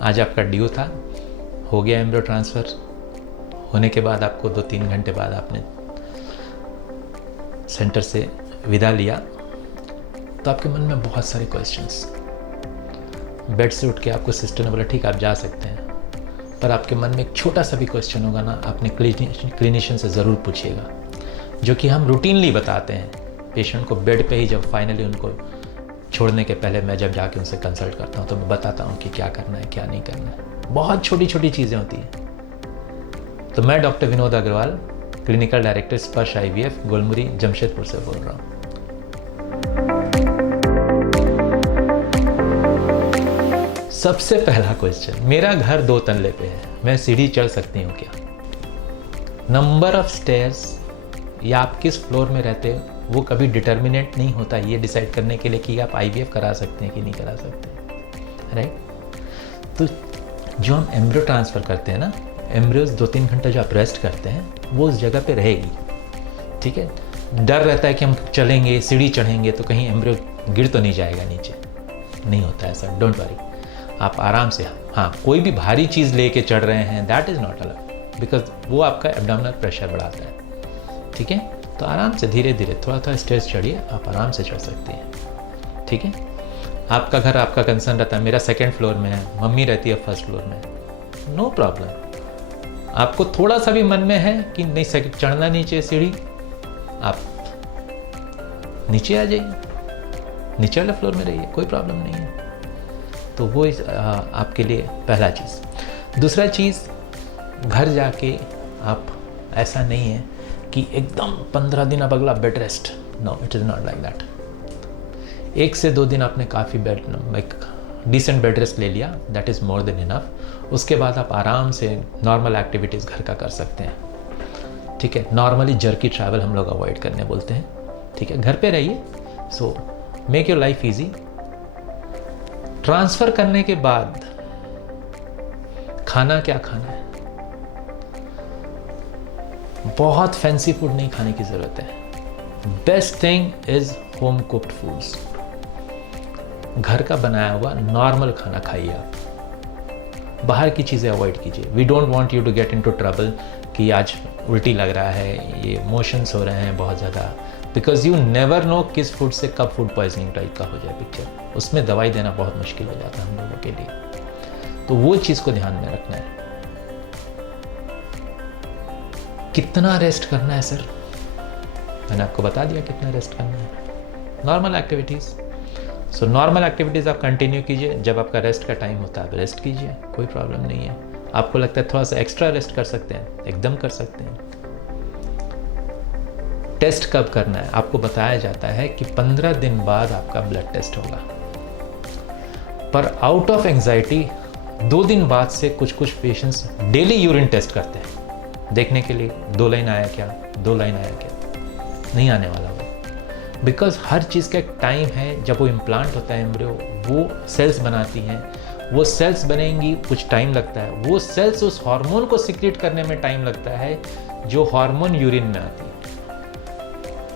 आज आपका ड्यू था, हो गया एम्ब्रियो ट्रांसफ़र। होने के बाद आपको 2-3 घंटे बाद आपने सेंटर से विदा लिया, तो आपके मन में बहुत सारे क्वेश्चंस। बेड से उठ के आपको सिस्टर ने बोला ठीक आप जा सकते हैं, पर आपके मन में एक छोटा सा भी क्वेश्चन होगा ना, आपने क्लिनिशियन से ज़रूर पूछिएगा, जो कि हम रूटीनली बताते हैं पेशेंट को बेड पे ही। जब फाइनली उनको छोड़ने के पहले मैं जब जाके उनसे कंसल्ट करता हूँ तो मैं बताता हूँ कि क्या करना है क्या नहीं करना है। बहुत छोटी छोटी चीज़ें होती हैं। तो मैं doctor Vinod Agarwal, clinical director Sparsh IVF, Golmuri, Jamshedpur से बोल रहा हूँ। सबसे पहला क्वेश्चन, मेरा घर 2 तल्ले पे है, मैं सीढ़ी चढ़ सकती हूँ क्या? नंबर ऑफ स्टेयर्स या आप किस फ्लोर में रहते हो वो कभी डिटर्मिनेंट नहीं होता ये डिसाइड करने के लिए कि आप IVF करा सकते हैं कि नहीं करा सकते, राइट? तो जो हम एम्ब्रियो ट्रांसफ़र करते हैं ना, एम्ब्रियोज 2-3 घंटा जो आप रेस्ट करते हैं वो उस जगह पे रहेगी, ठीक है? डर रहता है कि हम चलेंगे, सीढ़ी चढ़ेंगे तो कहीं एम्ब्रियो गिर तो नहीं जाएगा नीचे। नहीं होता है ऐसा, डोंट वरी। आप आराम से, हाँ कोई भी भारी चीज़ लेके चढ़ रहे हैं that is not allowed, because वो आपका एब्डोमिनल प्रेशर बढ़ाता है, ठीक है? तो आराम से धीरे धीरे थोड़ा थोड़ा स्टेज चढ़िए, आप आराम से चढ़ सकती हैं, ठीक है? आपका घर, आपका कंसर्न रहता है मेरा 2nd फ्लोर में है, मम्मी रहती है 1st फ्लोर में, नो प्रॉब्लम। आपको थोड़ा सा भी मन में है कि नहीं चढ़ना नीचे सीढ़ी, आप नीचे आ जाइए, नीचे वाले फ्लोर में रहिए, कोई प्रॉब्लम नहीं है। तो वो आपके लिए पहला चीज़। दूसरा चीज़, घर जाके आप ऐसा नहीं है कि एकदम 15 दिन अब अगला bed rest, no it is not like that. 1 से 2 दिन आपने काफ़ी एक डिसेंट बेड रेस्ट ले लिया, that is more than enough. उसके बाद आप आराम से नॉर्मल एक्टिविटीज़ घर का कर सकते हैं, ठीक है? नॉर्मली जर्की ट्रैवल हम लोग अवॉइड करने बोलते हैं, ठीक है? घर पे रहिए, so make your life easy. Transfer करने के बाद खाना क्या खाना है? बहुत फैंसी फूड नहीं खाने की ज़रूरत है। Best thing is home cooked foods. घर का बनाया हुआ नॉर्मल खाना खाइए आप, बाहर की चीज़ें अवॉइड कीजिए। We don't want you to get into trouble कि आज उल्टी लग रहा है, ये मोशंस हो रहे हैं बहुत ज़्यादा, बिकॉज यू नेवर नो किस फूड से कब फूड पॉइजनिंग टाइप का हो जाए पिक्चर। उसमें दवाई देना बहुत मुश्किल हो जाता है हम लोगों के लिए, तो वो चीज़ को ध्यान में रखना है। कितना रेस्ट करना है सर? मैंने आपको बता दिया कितना रेस्ट करना है। Normal activities, so normal activities आप कंटिन्यू कीजिए। जब आपका रेस्ट का टाइम होता है आप रेस्ट कीजिए, कोई प्रॉब्लम नहीं है। आपको लगता है थोड़ा सा एक्स्ट्रा रेस्ट कर सकते हैं, एकदम कर सकते हैं। टेस्ट कब करना है? आपको बताया जाता है कि 15 दिन बाद आपका ब्लड टेस्ट होगा, पर आउट ऑफ एंजाइटी 2 दिन बाद से कुछ पेशेंट्स डेली यूरिन टेस्ट करते हैं देखने के लिए 2 लाइन आया क्या, 2 लाइन आया क्या। नहीं आने वाला वो, बिकॉज हर चीज़ का एक टाइम है। जब वो इम्प्लांट होता है एम्ब्रियो, वो सेल्स बनाती हैं, वो सेल्स बनेंगी, कुछ टाइम लगता है। वो सेल्स उस हार्मोन को सिक्रीट करने में टाइम लगता है जो हार्मोन यूरिन में आती है।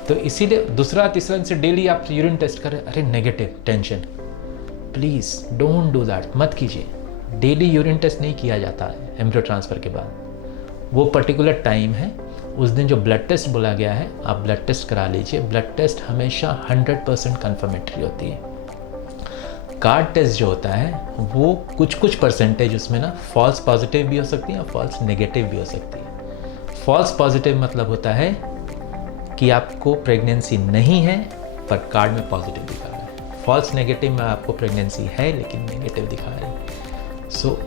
तो इसीलिए दूसरा तीसरा दिन से डेली आप यूरिन टेस्ट करें, अरे negative, tension, please don't do that, मत कीजिए। डेली यूरिन टेस्ट नहीं किया जाता है एम्ब्रियो ट्रांसफ़र के बाद। वो पर्टिकुलर टाइम है, उस दिन जो ब्लड टेस्ट बोला गया है आप ब्लड टेस्ट करा लीजिए। ब्लड टेस्ट हमेशा 100% कन्फर्मेटरी होती है। कार्ड टेस्ट जो होता है वो कुछ परसेंटेज उसमें ना फॉल्स पॉजिटिव भी हो सकती है और फॉल्स नेगेटिव भी हो सकती है। फॉल्स पॉजिटिव मतलब होता है कि आपको प्रेगनेंसी नहीं है पर कार्ड में पॉजिटिव दिखा रहा है। फॉल्स नेगेटिव में आपको प्रेगनेंसी है लेकिन नेगेटिव दिखा रहा है। So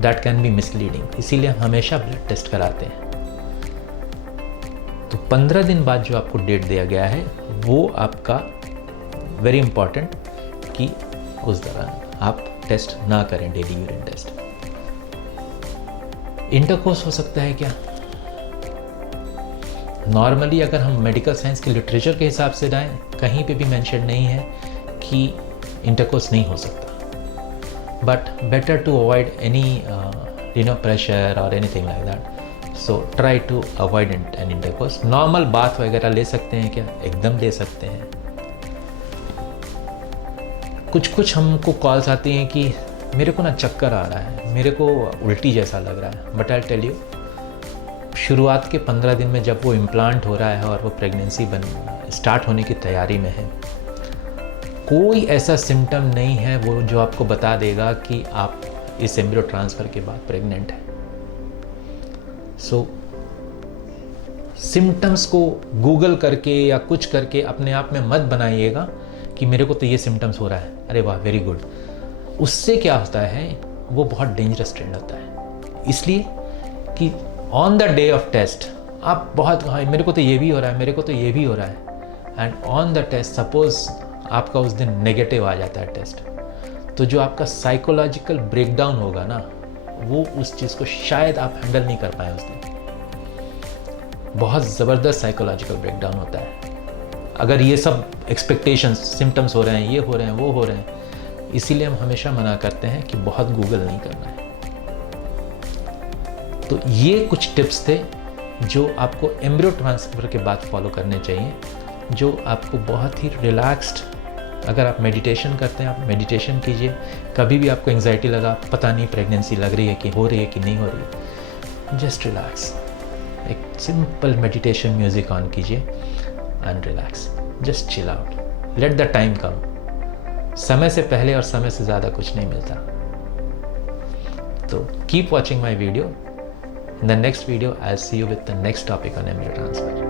that can be misleading, इसीलिए हम हमेशा ब्लड टेस्ट कराते हैं। तो 15 दिन बाद जो आपको डेट दिया गया है वो आपका वेरी इंपॉर्टेंट कि उस दौरान आप टेस्ट ना करें डेली यूरिन टेस्ट। इंटरकोर्स हो सकता है क्या? नॉर्मली अगर हम मेडिकल साइंस के लिटरेचर के हिसाब से जाएं, कहीं पे भी मेंशन नहीं है कि इंटरकोर्स नहीं हो सकता, but better to avoid any pressure और anything like that. So try to avoid an intercourse. Normal bath वगैरह ले सकते हैं क्या? एकदम ले सकते हैं। कुछ हमको कॉल्स आती हैं कि मेरे को ना चक्कर आ रहा है, मेरे को उल्टी जैसा लग रहा है, बट आई टेल यू, शुरुआत के 15 दिन में जब वो इम्प्लांट हो रहा है और वो प्रेगनेंसी स्टार्ट होने की तैयारी में है, कोई ऐसा सिम्टम नहीं है वो जो आपको बता देगा कि आप इस एम्ब्रियो ट्रांसफ़र के बाद प्रेग्नेंट है। सो सिम्टम्स को गूगल करके या कुछ करके अपने आप में मत बनाइएगा कि मेरे को तो ये सिम्टम्स हो रहा है, अरे वाह वेरी गुड। उससे क्या होता है, वो बहुत डेंजरस ट्रेंड होता है। इसलिए कि on the day of test आप बहुत, हाँ मेरे को तो ये भी हो रहा है, मेरे को तो ये भी हो रहा है, and on the test suppose आपका उस दिन नेगेटिव आ जाता है टेस्ट, तो जो आपका साइकोलॉजिकल ब्रेकडाउन होगा ना, वो उस चीज़ को शायद आप हैंडल नहीं कर पाए उस दिन। बहुत ज़बरदस्त साइकोलॉजिकल ब्रेकडाउन होता है अगर ये सब एक्सपेक्टेशंस, सिम्टम्स हो रहे हैं, ये हो रहे हैं, वो हो रहे हैं। इसीलिए हम हमेशा मना करते हैं कि बहुत गूगल नहीं करना है। तो ये कुछ टिप्स थे जो आपको एम्ब्रियो ट्रांसफ़र के बाद फॉलो करने चाहिए, जो आपको बहुत ही रिलैक्स्ड, अगर आप मेडिटेशन करते हैं, आप मेडिटेशन कीजिए। कभी भी आपको एंग्जाइटी लगा, पता नहीं प्रेगनेंसी लग रही है कि हो रही है कि नहीं हो रही है, जस्ट रिलैक्स, एक सिंपल मेडिटेशन म्यूजिक ऑन कीजिए and relax, just chill out, let the time come. समय से पहले और समय से ज़्यादा कुछ नहीं मिलता। तो keep watching my video. In the next video, I'll see you with the next topic on embryo transfer.